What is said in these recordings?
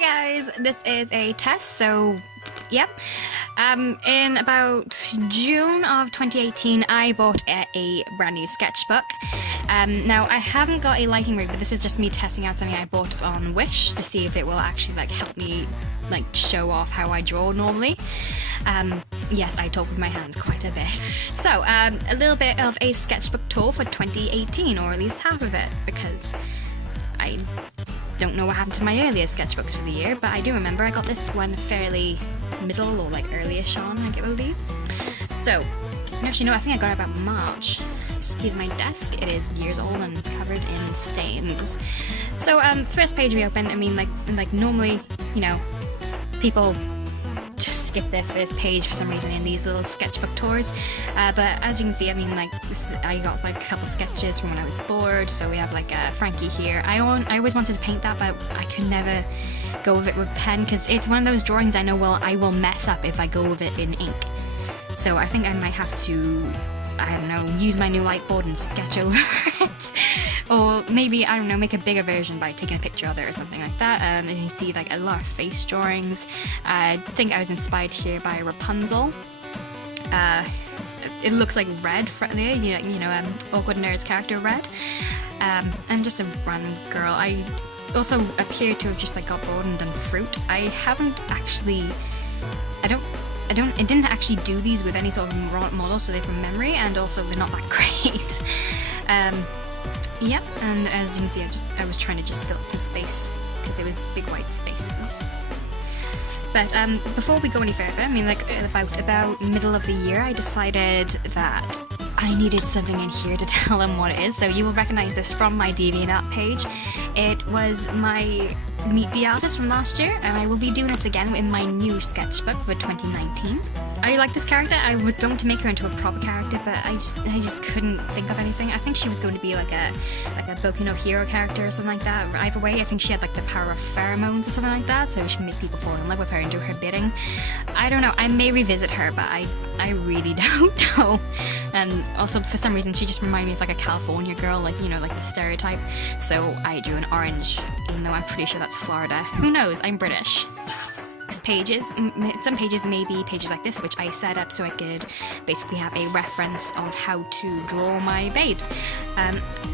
Hi guys, this is a test, so yep. In about June of 2018, I bought a brand new sketchbook. Now I haven't got a lighting rig, but this is just me testing out something I bought on Wish to see if it will actually help me show off how I draw normally. Yes, I talk with my hands quite a bit. So, a little bit of a sketchbook tour for 2018, or at least half of it, because I don't know what happened to my earlier sketchbooks for the year, but I do remember I got this one fairly middle or early-ish on, I believe. So, actually no, I think I got it about March. Excuse my desk, it is years old and covered in stains. So, first page we open, I mean, normally, you know, people just skip their first page for some reason in these little sketchbook tours, but as you can see, I mean, I got a couple sketches from when I was bored. So we have Frankie here. I always wanted to paint that, but I could never go with it with pen, because it's one of those drawings I know I will mess up if I go with it in ink. So I think I might have to, I don't know, use my new lightboard and sketch over it. Or maybe, I don't know, make a bigger version by taking a picture of it or something like that. And you see a lot of face drawings. I think I was inspired here by Rapunzel. It looks like Red there, you know, Awkward Nerd's character Red. And just a random girl. I also appear to have just got bored and done fruit. I haven't actually, I didn't actually do these with any sort of model, so they're from memory, and also they're not that great. Yep, and as you can see, I was trying to just fill up the space, because it was big white spaces. But before we go any further, I mean, about middle of the year, I decided that I needed something in here to tell them what it is. So you will recognize this from my DeviantArt page. It was my Meet the Artist from last year, and I will be doing this again in my new sketchbook for 2019. I like this character. I was going to make her into a proper character, but I just couldn't think of anything. I think she was going to be like a Boku no Hero character or something like that. Either way, I think she had the power of pheromones or something like that, so she can make people fall in love with her and do her bidding. I don't know. I may revisit her, but I really don't know. And also, for some reason, she just reminded me of a California girl, you know, the stereotype. So I drew an orange, even though I'm pretty sure that's Florida. Who knows? I'm British. Pages, some pages may be pages like this, which I set up so I could basically have a reference of how to draw my babes.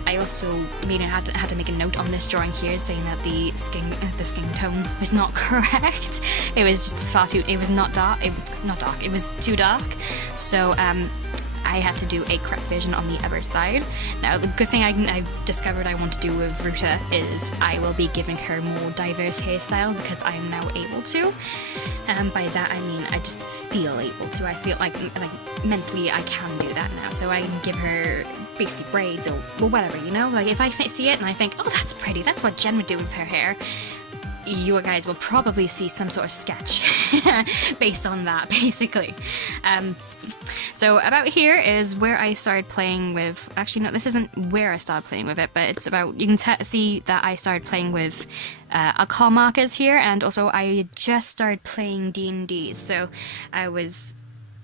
I also had to make a note on this drawing here saying that the skin tone was not correct. It was just far too, it was not dark, it was too dark. So I had to do a correct version on the other side. Now, the good thing I discovered I want to do with Ruta is I will be giving her more diverse hairstyle, because I am now able to. By that I mean I just feel able to. I feel like mentally I can do that now. So I can give her basically braids or whatever, you know? If I see it and I think, oh, that's pretty, that's what Jen would do with her hair, you guys will probably see some sort of sketch based on that, basically. So about here is where I started playing with, actually no, this isn't where I started playing with it, but it's about, you can see that I started playing with alcohol markers here, and also I just started playing D&D, so I was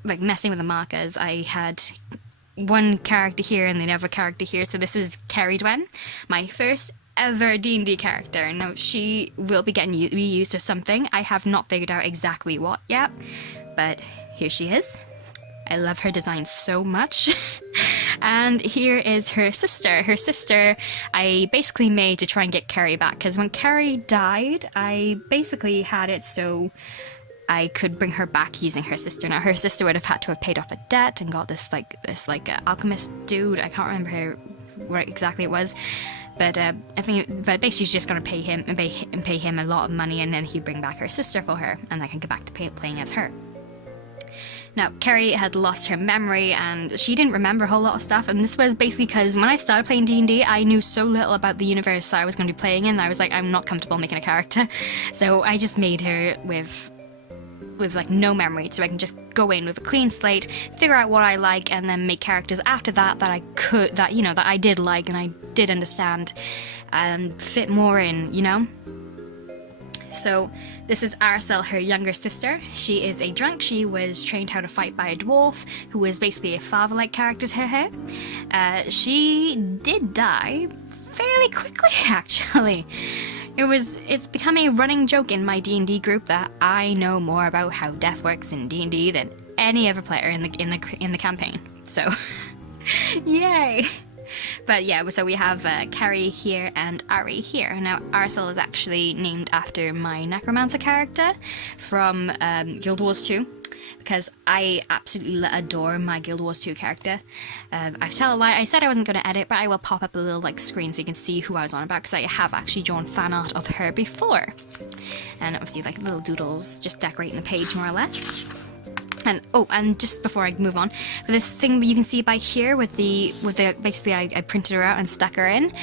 messing with the markers. I had one character here and the other character here, so this is Carrie Dwen, my first ever D&D character. Now she will be getting reused of something. I have not figured out exactly what yet, but here she is. I love her design so much. And here is her sister. Her sister I basically made to try and get Carrie back, because when Carrie died, I basically had it so I could bring her back using her sister. Now her sister would have had to have paid off a debt and got this alchemist dude. I can't remember where exactly it was. But I think, basically she's just going to pay him and pay him a lot of money, and then he'd bring back her sister for her, and I can go back to playing as her. Now, Carrie had lost her memory, and she didn't remember a whole lot of stuff, and this was basically because when I started playing D&D, I knew so little about the universe that I was going to be playing in, I was like, I'm not comfortable making a character. So I just made her with no memory, so I can just go in with a clean slate, figure out what I like, and then make characters after that that I did like and I did understand and fit more in, you know? So this is Aracel, her younger sister. She is a drunk. She was trained how to fight by a dwarf who was basically a father-like character to her. She did die fairly quickly, actually. it's become a running joke in my D&D group that I know more about how death works in D&D than any other player in the campaign. So, yay! But yeah, so we have Carrie here and Ari here. Now, Arsel is actually named after my Necromancer character from Guild Wars 2, because I absolutely adore my Guild Wars 2 character. I tell a lie, I said I wasn't going to edit, but I will pop up a little like screen so you can see who I was on about, because I have actually drawn fan art of her before. And obviously like little doodles just decorating the page more or less. And oh, and just before I move on, this thing that you can see by here with the basically I printed her out and stuck her in.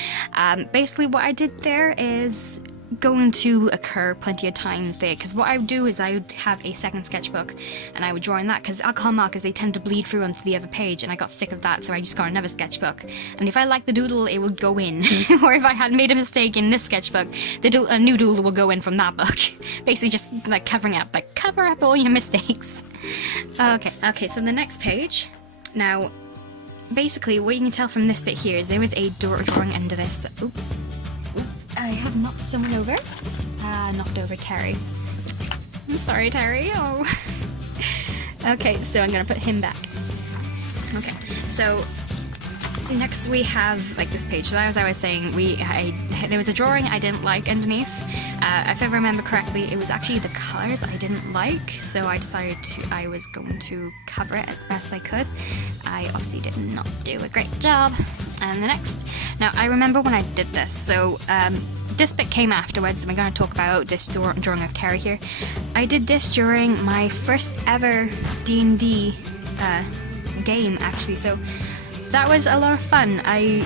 Basically what I did there is going to occur plenty of times there, because what I would do is I would have a second sketchbook and I would draw in that, because alcohol markers, they tend to bleed through onto the other page, and I got sick of that, so I just got another sketchbook, and if I liked the doodle, it would go in. Or if I had made a mistake in this sketchbook, a new doodle will go in from that book. Basically just like covering up, like cover up all your mistakes. Okay, so the next page. Now, basically what you can tell from this bit here is there was a drawing under this that, I have knocked someone over. Knocked over Terry. I'm sorry, Terry. Oh. Okay, so I'm gonna put him back. Okay, so next we have like this page. So as I was saying, there was a drawing I didn't like underneath. If I remember correctly, it was actually the colors I didn't like, so I decided I was going to cover it as best I could. I obviously did not do a great job. And the next, now I remember when I did this, so this bit came afterwards, so we're going to talk about this drawing of Carrie here. I did this during my first ever D&D game, actually, so that was a lot of fun. I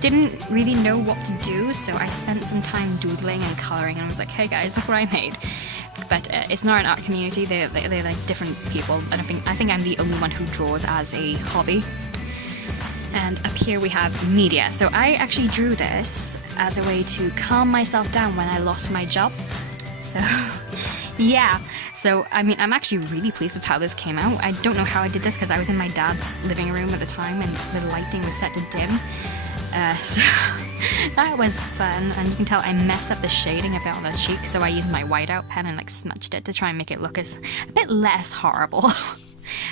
didn't really know what to do, so I spent some time doodling and colouring, and I was like, hey guys, look what I made. But it's not an art community, they're like different people, and I think I'm the only one who draws as a hobby. And up here we have media. So I actually drew this as a way to calm myself down when I lost my job. So yeah, so I mean, I'm actually really pleased with how this came out. I don't know how I did this because I was in my dad's living room at the time and the lighting was set to dim. So that was fun, and you can tell I messed up the shading a bit on the cheek, so I used my whiteout pen and like smudged it to try and make it look a bit less horrible.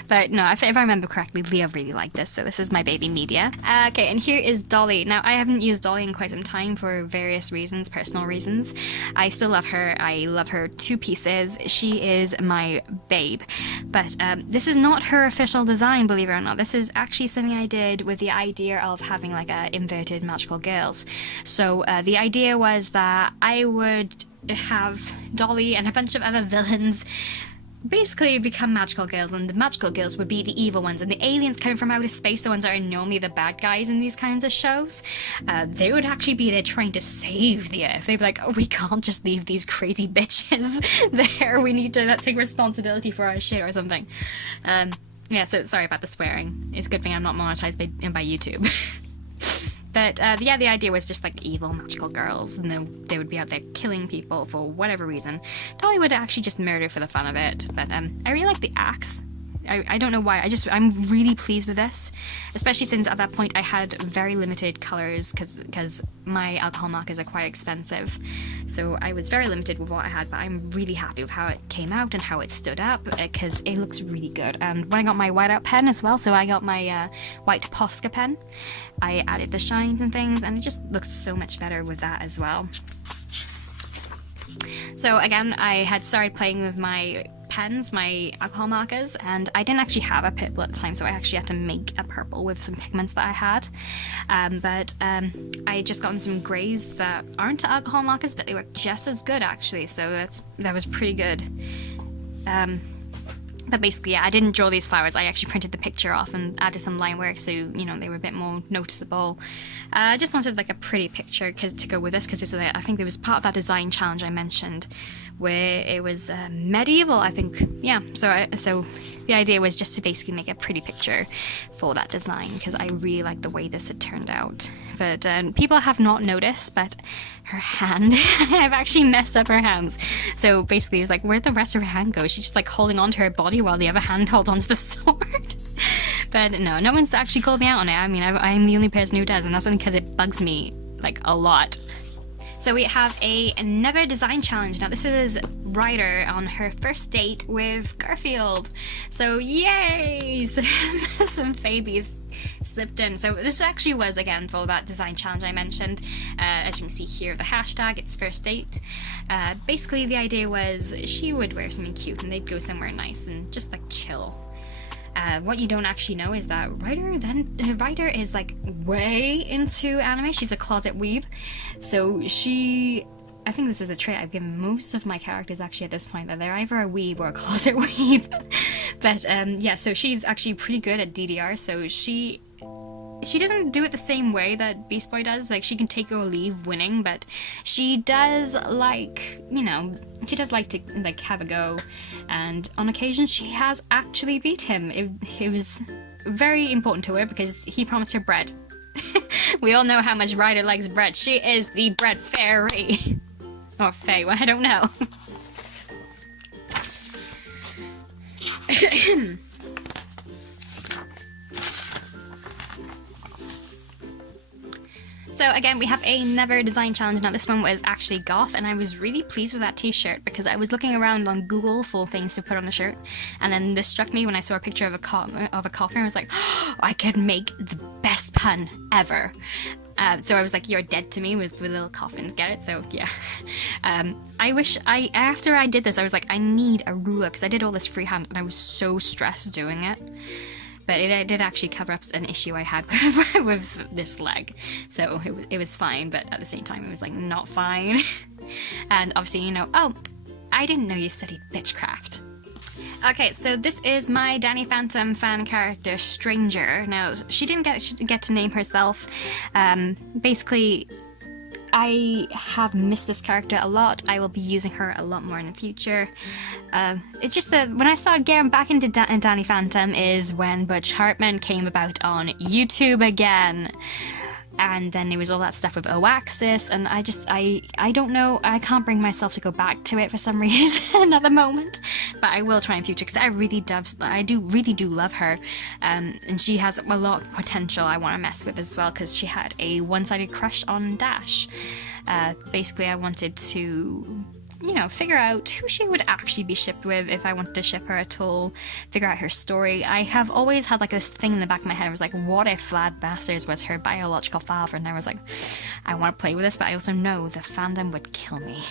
But no, if I remember correctly, Leah really liked this, so this is my baby media. Okay, and here is Dolly. Now, I haven't used Dolly in quite some time for various reasons, personal reasons. I still love her. I love her to pieces. She is my babe. But this is not her official design, believe it or not. This is actually something I did with the idea of having like a inverted magical girls. So the idea was that I would have Dolly and a bunch of other villains basically become magical girls, and the magical girls would be the evil ones, and the aliens coming from outer space, the ones that are normally the bad guys in these kinds of shows, they would actually be there trying to save the Earth. They'd be like, oh, we can't just leave these crazy bitches there, we need to take responsibility for our shit or something. Yeah, so sorry about the swearing. It's a good thing I'm not monetized by YouTube. But yeah, the idea was just like evil magical girls, and then they would be out there killing people for whatever reason. Dolly would actually just murder for the fun of it. But I really like the axe. I don't know why. I'm really pleased with this, especially since at that point I had very limited colors because my alcohol markers are quite expensive. So I was very limited with what I had, but I'm really happy with how it came out and how it stood up, because it looks really good. And when I got my whiteout pen as well, so I got my white Posca pen, I added the shines and things, and it just looks so much better with that as well. So again, I had started playing with my pens, my alcohol markers, and I didn't actually have a purple at the time, so I actually had to make a purple with some pigments that I had. But I just gotten some greys that aren't alcohol markers, but they were just as good actually, so that was pretty good. But basically, yeah, I didn't draw these flowers. I actually printed the picture off and added some line work, so you know they were a bit more noticeable. I just wanted like a pretty picture to go with this, because I think it was part of that design challenge I mentioned, where it was medieval, I think. Yeah, so the idea was just to basically make a pretty picture for that design, because I really like the way this had turned out. But people have not noticed, but her hand, I've actually messed up her hands. So basically it was like, where'd the rest of her hand go? She's just like holding onto her body while the other hand holds onto the sword. But no one's actually called me out on it. I mean, I'm the only person who does, and that's only because it bugs me like a lot. So we have a never design challenge. Now this is Ryder on her first date with Garfield. So yay! So some babies slipped in. So this actually was again for that design challenge I mentioned. As you can see here, the hashtag, it's first date. Basically the idea was she would wear something cute and they'd go somewhere nice and just like chill. What you don't actually know is that Ryder is like way into anime. She's a closet weeb. So I think this is a trait I've given most of my characters actually at this point, that they're either a weeb or a closet weeb. But yeah, so she's actually pretty good at DDR. So she doesn't do it the same way that Beast Boy does. Like, she can take or leave winning, but she does like, you know, she does like to like have a go, and on occasion she has actually beat him. It was very important to her because he promised her bread. We all know how much Ryder likes bread. She is the bread fairy. Or fae, well, I don't know. So again, we have a never design challenge. Now this one was actually goth, and I was really pleased with that t-shirt because I was looking around on Google for things to put on the shirt, and then this struck me when I saw a picture of a coffin. I was like, oh, I could make the best pun ever. So I was like, you're dead to me with little coffins, get it? So yeah. After I did this, I was like, I need a ruler because I did all this freehand and I was so stressed doing it. But it did actually cover up an issue I had with this leg. So it was fine, but at the same time it was like not fine. And obviously, you know, oh, I didn't know you studied bitchcraft. Okay, so this is my Danny Phantom fan character, Stranger. Now, she didn't get to name herself. Basically, I have missed this character a lot. I will be using her a lot more in the future. It's just that when I started getting back into Danny Phantom is when Butch Hartman came about on YouTube again. And then there was all that stuff with O-Axis, and I don't know, I can't bring myself to go back to it for some reason at the moment, but I will try in future because I really do love her, and she has a lot of potential I want to mess with as well because she had a one-sided crush on Dash. Basically, I wanted to, you know, figure out who she would actually be shipped with if I wanted to ship her at all, figure out her story. I have always had like this thing in the back of my head. I was like, what if Vlad Bastards was her biological father? And I was like, I want to play with this, but I also know the fandom would kill me.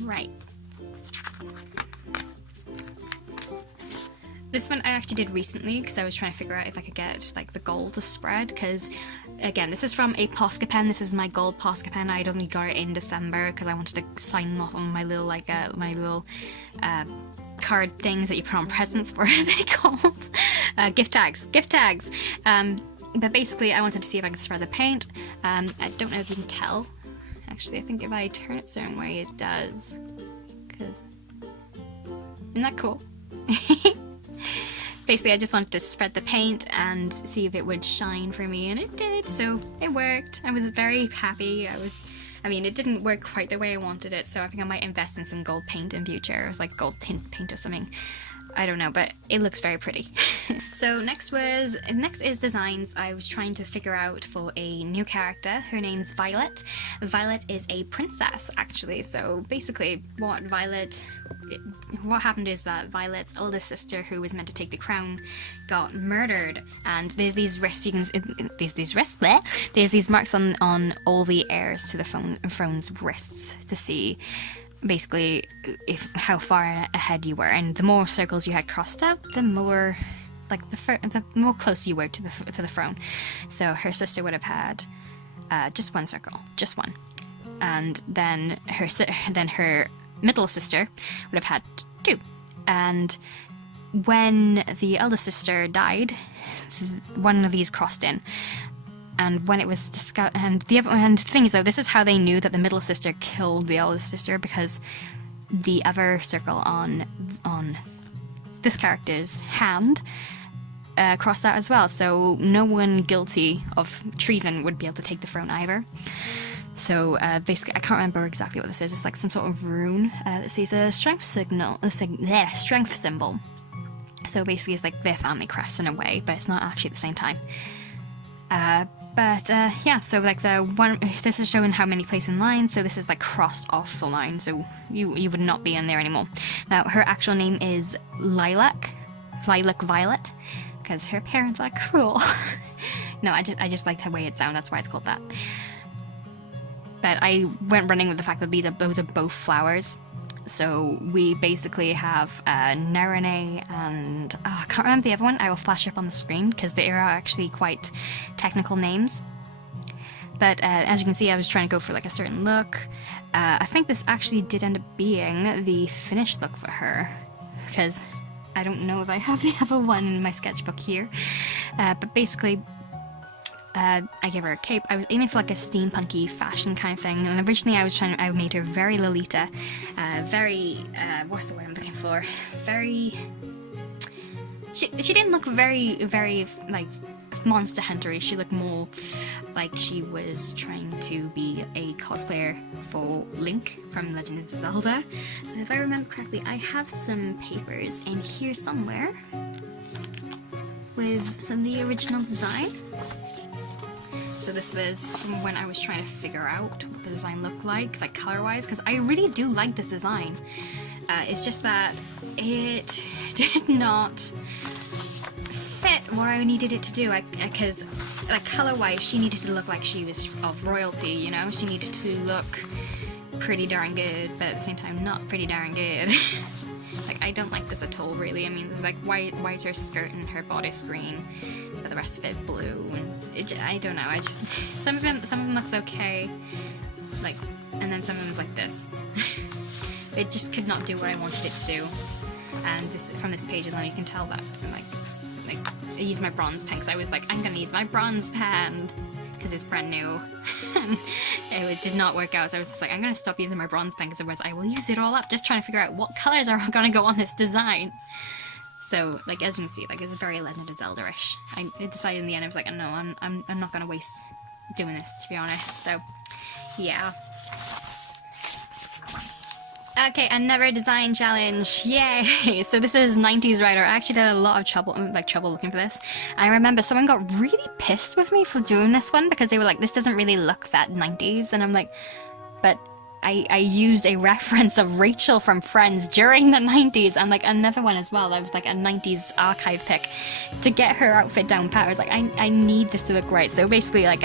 Right. This one I actually did recently because I was trying to figure out if I could get like the gold to spread, because again, this is from a Posca pen. This is my gold Posca pen. I'd only got it in December because I wanted to sign off on my little card things that you put on presents. What are they called? Gift tags. But basically I wanted to see if I could spread the paint. I don't know if you can tell. Actually, I think if I turn it a certain way it does. Because isn't that cool? Basically, I just wanted to spread the paint and see if it would shine for me, and it did, so it worked. I was very happy. I mean, it didn't work quite the way I wanted it, so I think I might invest in some gold paint in future, like gold tint paint or something. I don't know, but it looks very pretty. So next is designs. I was trying to figure out for a new character. Her name's Violet. Violet is a princess, actually. So basically, what happened is that Violet's oldest sister, who was meant to take the crown, got murdered. And there's these wrists. There's these marks on all the heirs to the throne's wrists to see, basically, how far ahead you were, and the more circles you had crossed out, the more the more close you were to the throne. So her sister would have had just one circle, just one, and then her middle sister would have had two. And when the eldest sister died, one of these crossed in. And when it was discovered, and the thing is though, this is how they knew that the middle sister killed the eldest sister, because the other circle on this character's hand crossed out as well. So no one guilty of treason would be able to take the throne either. So basically, I can't remember exactly what this is. It's like some sort of rune that sees a strength strength symbol. So basically, it's like their family crest in a way, but it's not actually at the same time. But yeah, so like the one, this is showing how many place in line, so this is like crossed off the line, so you would not be in there anymore. Now her actual name is Lilac Violet, because her parents are cruel. No, I just liked the way it sounds, that's why it's called that. But I went running with the fact that those are both flowers. So we basically have Nerone and I can't remember the other one. I will flash up on the screen because they are actually quite technical names. But as you can see, I was trying to go for like a certain look. I think this actually did end up being the finished look for her, because I don't know if I have the other one in my sketchbook here. But basically, I gave her a cape. I was aiming for like a steampunky fashion kind of thing, and originally I made her very Lolita, very what's the word I'm looking for? Very. She didn't look very like Monster Hunter-y. She looked more like she was trying to be a cosplayer for Link from Legend of Zelda. If I remember correctly, I have some papers in here somewhere with some of the original design. So this was from when I was trying to figure out what the design looked like color-wise, because I really do like this design. It's just that it did not fit what I needed it to do, because like color-wise she needed to look like she was of royalty, you know? She needed to look pretty darn good, but at the same time not pretty darn good. Like, I don't like this at all, really. I mean, there's like, why is her skirt and her bodice green, but the rest of it blue? And I don't know. I just some of them looks okay, like, and then some of them like this. It just could not do what I wanted it to do. And this, from this page alone, you can tell that. Like I used my bronze pen because I was like, I'm gonna use my bronze pen because it's brand new. And it did not work out, so I was just like, I'm gonna stop using my bronze pen because otherwise I will use it all up just trying to figure out what colors are gonna go on this design. So, like, as you can see, like, it's very Legend of Zelda-ish. I decided in the end, I was like, no, I'm not gonna waste doing this, to be honest. So, yeah. Okay, another design challenge. Yay! So this is 90s Rider. I actually had a lot of trouble looking for this. I remember someone got really pissed with me for doing this one because they were like, this doesn't really look that 90s. And I'm like, but I used a reference of Rachel from Friends during the 90s, and like another one as well. That was like a 90s archive pick to get her outfit down pat. I was like, I need this to look right. So basically, like,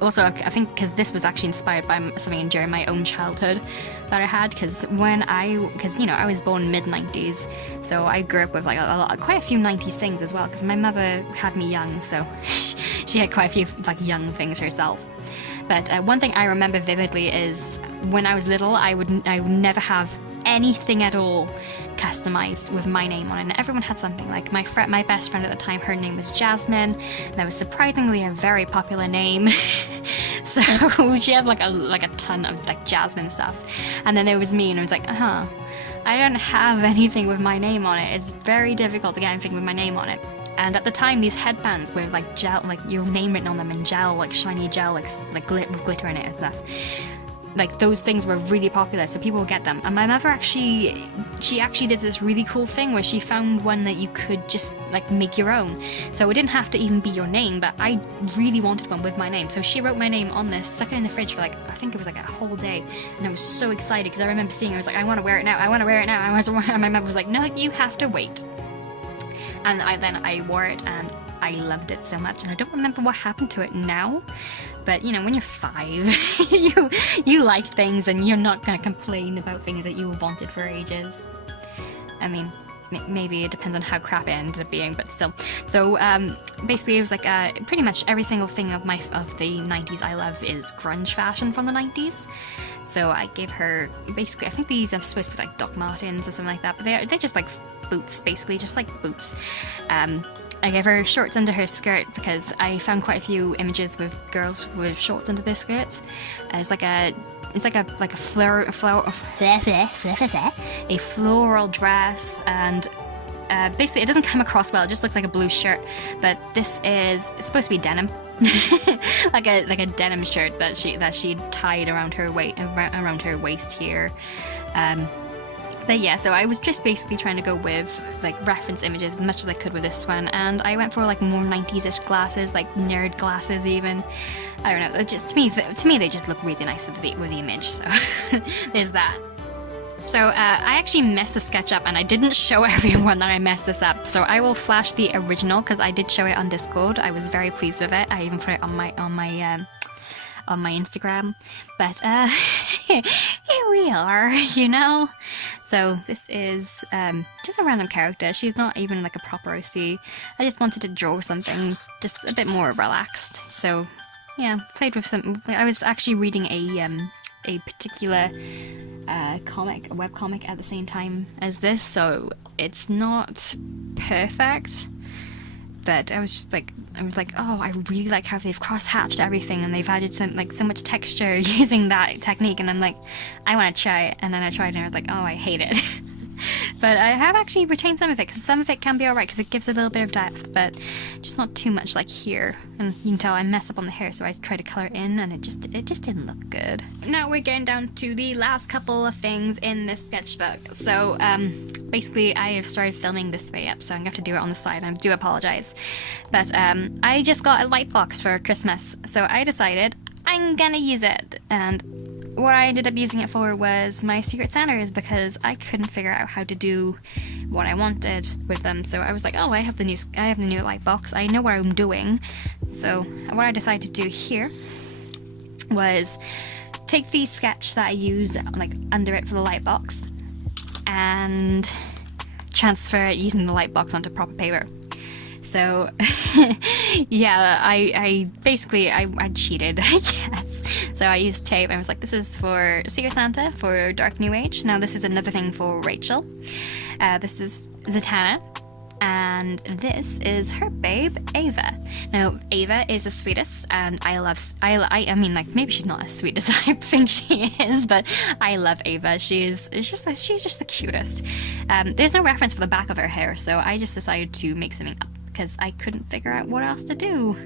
also, I think because this was actually inspired by something during my own childhood that I had, because you know, I was born mid-90s, so I grew up with like quite a few 90s things as well, because my mother had me young, so she had quite a few like young things herself. But one thing I remember vividly is when I was little, I would never have anything at all customized with my name on it. And everyone had something. Like my best friend at the time, her name was Jasmine. That was surprisingly a very popular name. So she had like a ton of like Jasmine stuff. And then there was me, and I was like, I don't have anything with my name on it. It's very difficult to get anything with my name on it. And at the time, these headbands with like gel, like your name written on them in gel, like shiny gel, with glitter in it and stuff. Like, those things were really popular, so people would get them. And my mother she actually did this really cool thing where she found one that you could just like make your own. So it didn't have to even be your name, but I really wanted one with my name. So she wrote my name on this, stuck it in the fridge for like, I think it was like a whole day. And I was so excited because I remember seeing it. I was like, I want to wear it now. I want to wear it now. And my mother was like, no, you have to wait. And then I wore it, and I loved it so much. And I don't remember what happened to it now, but you know, when you're 5, you like things, and you're not gonna complain about things that you wanted for ages. I mean, maybe it depends on how crap it ended up being, but still. So basically, it was like pretty much every single thing of the 90s I love is grunge fashion from the 90s. So I gave her, basically, I think these are supposed to be like Doc Martens or something like that, but they're just like boots, basically, just like boots. I gave her shorts under her skirt because I found quite a few images with girls with shorts under their skirts. It's like a floral dress, and basically it doesn't come across well. It just looks like a blue shirt, but this is supposed to be denim. like a denim shirt that she tied around her waist here. But yeah, so I was just basically trying to go with like reference images as much as I could with this one, and I went for like more 90s-ish glasses, like nerd glasses even. I don't know, it just to me they just look really nice with the image, so there's that. So I actually messed the sketch up, and I didn't show everyone that I messed this up. So I will flash the original because I did show it on Discord. I was very pleased with it. I even put it on my Instagram. But here we are, you know. So this is just a random character. She's not even like a proper OC. I just wanted to draw something just a bit more relaxed. So yeah, played with some. I was actually reading a particular comic, a webcomic at the same time as this, so it's not perfect, but I was like, oh, I really like how they've cross-hatched everything and they've added some, like, so much texture using that technique, and I'm like, I want to try it, and then I tried it and I was like, oh, I hate it. But I have actually retained some of it, because some of it can be alright, because it gives a little bit of depth, but just not too much like here. And you can tell I mess up on the hair, so I try to colour it in, and it just didn't look good. Now we're getting down to the last couple of things in this sketchbook. So basically I have started filming this way up, so I'm going to have to do it on the side. I do apologise. But I just got a light box for Christmas, so I decided I'm gonna use it, and what I ended up using it for was my Secret Santas, because I couldn't figure out how to do what I wanted with them. So I was like, oh, I have the new light box. I know what I'm doing. So what I decided to do here was take the sketch that I used like under it for the light box and transfer it using the light box onto proper paper. So yeah, I basically cheated, I guess. So I used tape. I was like, this is for Secret Santa, for Dark New Age. Now this is another thing for Rachel. This is Zatanna. And this is her babe, Ava. Now, Ava is the sweetest, and I mean, like, maybe she's not as sweet as I think she is, but I love Ava. She's just the cutest. There's no reference for the back of her hair, so I just decided to make something up, because I couldn't figure out what else to do.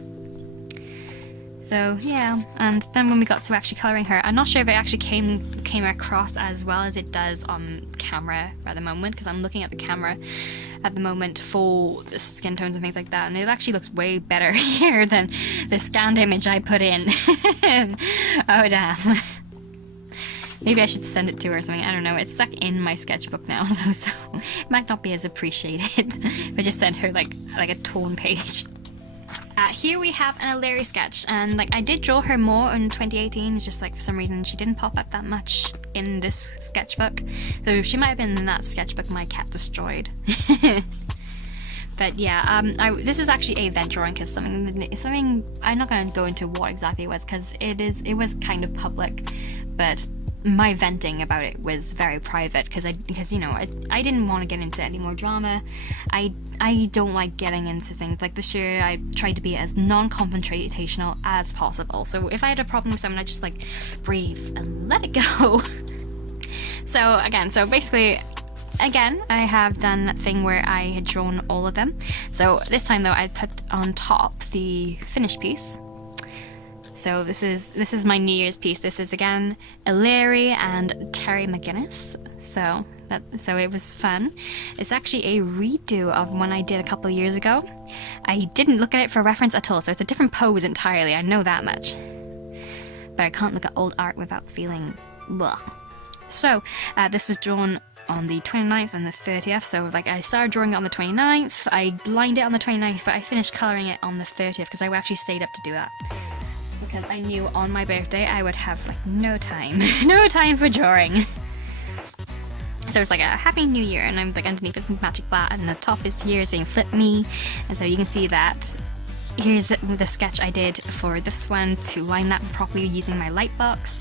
So yeah, and then when we got to actually colouring her, I'm not sure if it actually came across as well as it does on camera at the moment, because I'm looking at the camera at the moment for the skin tones and things like that, and it actually looks way better here than the scanned image I put in. Oh damn. Maybe I should send it to her or something, I don't know. It's stuck in my sketchbook now though, so it might not be as appreciated if I just send her like a torn page. Here we have an Larry sketch, and like I did draw her more in 2018, it's just like for some reason she didn't pop up that much in this sketchbook, so she might have been in that sketchbook my cat destroyed. But yeah, this is actually a event drawing, because something I'm not going to go into what exactly it was, because it was kind of public, but my venting about it was very private, because you know, I didn't want to get into any more drama. I don't like getting into things like this year. I tried to be as non-confrontational as possible, so if I had a problem with someone, I just like breathe and let it go. So basically again, I have done that thing where I had drawn all of them. So this time though, I put on top the finished piece. So this is my New Year's piece. This is again Larry and Terry McGinnis. So it was fun. It's actually a redo of one I did a couple of years ago. I didn't look at it for reference at all, so it's a different pose entirely. I know that much. But I can't look at old art without feeling blech. So this was drawn on the 29th and the 30th, so like I started drawing it on the 29th, I lined it on the 29th, but I finished colouring it on the 30th because I actually stayed up to do that. Because I knew on my birthday I would have like no time for drawing. So it's like a Happy New Year, and I'm like underneath is magic black, and the top is here saying flip me, and so you can see that. Here's the sketch I did for this one to line that properly using my light box.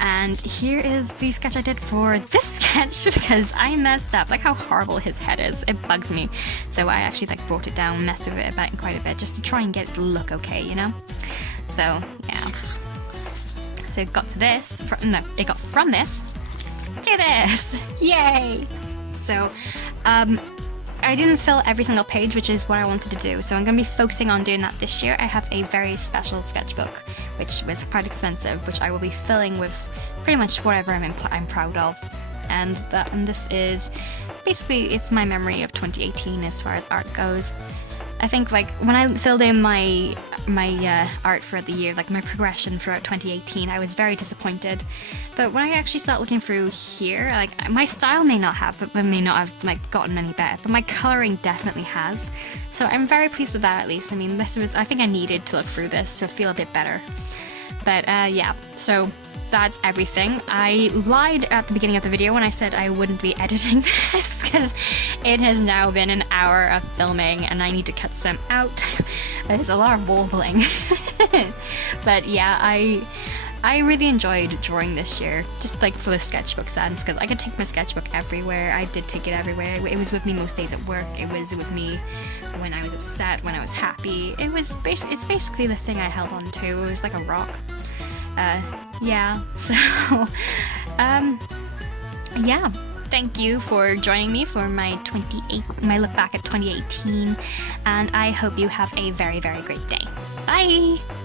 And here is the sketch I did for this sketch because I messed up. Like how horrible his head is. It bugs me. So I actually like brought it down, messed with it about quite a bit just to try and get it to look okay, you know? So yeah. So it got to this. It got from this to this. Yay! So I didn't fill every single page, which is what I wanted to do, so I'm going to be focusing on doing that this year. I have a very special sketchbook, which was quite expensive, which I will be filling with pretty much whatever I'm proud of, and this is basically, it's my memory of 2018 as far as art goes. I think like when I filled in my art for the year, like my progression throughout 2018, I was very disappointed. But when I actually start looking through here, like my style may not have like gotten any better, but my coloring definitely has. So I'm very pleased with that, at least. I mean, I think I needed to look through this to feel a bit better. But yeah, so that's everything. I lied at the beginning of the video when I said I wouldn't be editing this, because it has now been an hour of filming and I need to cut some out. There's a lot of warbling. But yeah, I really enjoyed drawing this year, just like for the sketchbook sense, because I could take my sketchbook everywhere. I did take it everywhere. It was with me most days at work. It was with me when I was upset, when I was happy. It's basically the thing I held on to. It was like a rock. Yeah, so, yeah, thank you for joining me for my look back at 2018, and I hope you have a very, very great day. Bye!